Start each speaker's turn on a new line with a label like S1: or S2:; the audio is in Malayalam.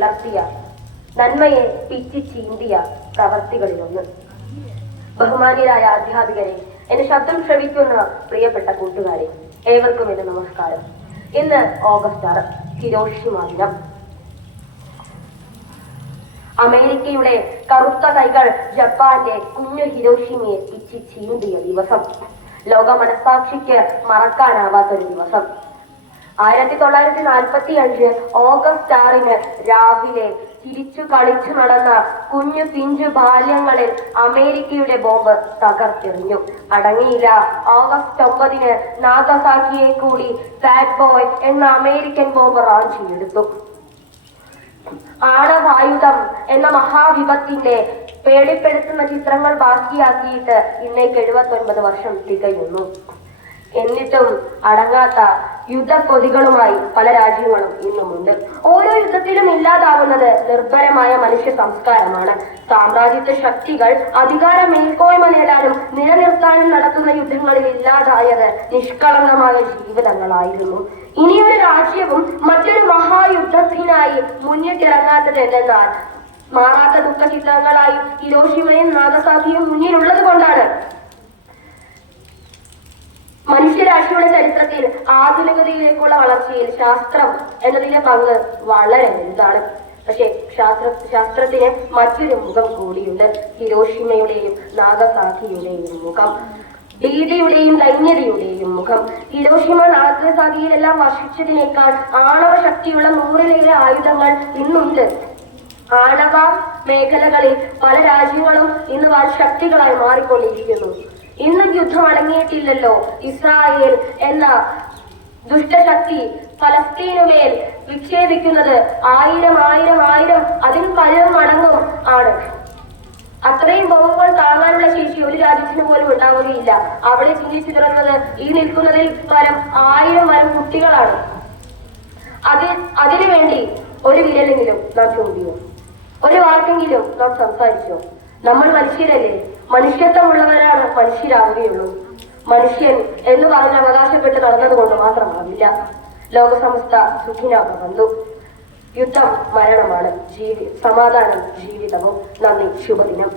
S1: പിളർത്തിയ നന്മയെ പിച്ചി ചീന്തിയ പ്രവർത്തികളിലൊന്ന്. ബഹുമാനിയരായ അധ്യാപികരെ എന്റെ ശബ്ദം ശ്രവിക്കുന്ന പ്രിയപ്പെട്ട കൂട്ടുകാരെ ഏവർക്കും എന്റെ നമസ്കാരം. ഇന്ന് ഓഗസ്റ്റ് ആറ് ഹിരോഷിമ ദിനം അമേരിക്കയുടെ കറുത്ത കൈകൾ ജപ്പാന്റെ കുഞ്ഞു ഹിരോഷിമയെ പിച്ചി ചീന്തിയ ദിവസം. ലോക മനസാക്ഷിക്ക് മറക്കാനാവാത്തൊരു ദിവസം. ആയിരത്തി തൊള്ളായിരത്തി നാൽപ്പത്തി അഞ്ച് ഓഗസ്റ്റ് ആറിന് രാവിലെ ചിരിച്ചു കളിച്ചു നടന്ന കുഞ്ഞു പിഞ്ചു ബാല്യങ്ങളിൽ അമേരിക്കയുടെ ബോംബ് തകർത്തെറിഞ്ഞു. അടങ്ങിയില്ല. ഓഗസ്റ്റ് ഒമ്പതിന് നാഗസാക്കിയെ കൂടി ഫാറ്റ് ബോയ് എന്ന അമേരിക്കൻ ബോംബ് റാഞ്ചിയെടുത്തു ആണവായുധം എന്ന മഹാവിപത്തിന്റെ പേടിപ്പെടുത്തുന്ന ചിത്രങ്ങൾ ബാക്കിയാക്കിയിട്ട് ഇന്നേക്ക് എഴുപത്തി ഒൻപത് വർഷം തികയുന്നു. എന്നിട്ടും അടങ്ങാത്ത യുദ്ധക്കൊതികളുമായി പല രാജ്യങ്ങളും ഇന്നുമുണ്ട്. ഓരോ യുദ്ധത്തിലും ഇല്ലാതാവുന്നത് നിർഭരമായ മനുഷ്യ സംസ്കാരമാണ് സാമ്രാജ്യത്വ ശക്തികൾ അധികാര മേൽക്കോയ്മ നേടാനും നിലനിർത്താനും നടത്തുന്ന യുദ്ധങ്ങളിൽ ഇല്ലാതായത് നിഷ്കളങ്കമായ ജീവിതങ്ങളായിരുന്നു. ഇനിയൊരു രാജ്യവും മറ്റൊരു മഹായുദ്ധത്തിനായി മുന്നിട്ടിറങ്ങാത്തത് എന്തെന്നാൽ മാറാത്ത ദുഃഖ ചിത്രങ്ങളായി ഹിരോഷിമയും നാഗസാഖിയും മുന്നിലുള്ളത് കൊണ്ടാണ് മനുഷ്യരാശിയുടെ ചരിത്രത്തിൽ ആധുനികതയിലേക്കുള്ള വളർച്ചയിൽ ശാസ്ത്രം എന്നതിന്റെ പങ്ക് വളരെ വലുതാണ്. പക്ഷേ ശാസ്ത്ര ശാസ്ത്രത്തിന് മറ്റൊരു മുഖം കൂടിയുണ്ട്. ഹിരോഷിമയുടെയും നാഗസാക്കിയുടെയും മുഖം. ഭീതിയുടെയും ദൈന്യതയുടെയും മുഖം. ഹിരോഷിമ നാഗസാധിയിലെല്ലാം വർഷിച്ചതിനേക്കാൾ ആണവ ശക്തിയുള്ള നൂറിലേറെ ആയുധങ്ങൾ ഇന്നുണ്ട്. ആണവ മേഖലകളിൽ പല രാജ്യങ്ങളും ഇന്ന് ശക്തികളായി മാറിക്കൊണ്ടിരിക്കുന്നു. ഇന്നും യുദ്ധം അടങ്ങിയിട്ടില്ലല്ലോ. ഇസ്രായേൽ എന്ന ദുഷ്ടശക്തി ഫലസ്തീനുമേൽ വിക്ഷേപിക്കുന്നത് ആയിരം ആയിരം ആയിരം അതിൽ പലരും അടങ്ങും ആണ്. അത്രയും ബോംബുകൾ താങ്ങാനുള്ള ശേഷി ഒരു രാജ്യത്തിന് പോലും ഉണ്ടാവുകയില്ല. അവിടെ ചിന്തിച്ചിറങ്ങുന്നത് ഈ നിൽക്കുന്നതിൽ പരം ആയിരം വരം കുട്ടികളാണ്. അതിൽ അതിനു വേണ്ടി ഒരു വിരലെങ്കിലും നാം ചൂണ്ടിയോ ഒരു വാക്കെങ്കിലും നാം സംസാരിച്ചോ നമ്മൾ മനുഷ്യരല്ലേ? മനുഷ്യത്വമുള്ളവരാണ് മനുഷ്യരാവുകയുള്ളൂ മനുഷ്യൻ എന്ന് പറഞ്ഞ് അവകാശപ്പെട്ട് നടന്നത് കൊണ്ട് മാത്രമാവില്ല. ലോകസംസ്ഥ സുഖിന വന്നു. യുദ്ധം മരണമാണ്. ജീവി സമാധാനം ജീവിതവും. നന്ദി ശുഭദിനം.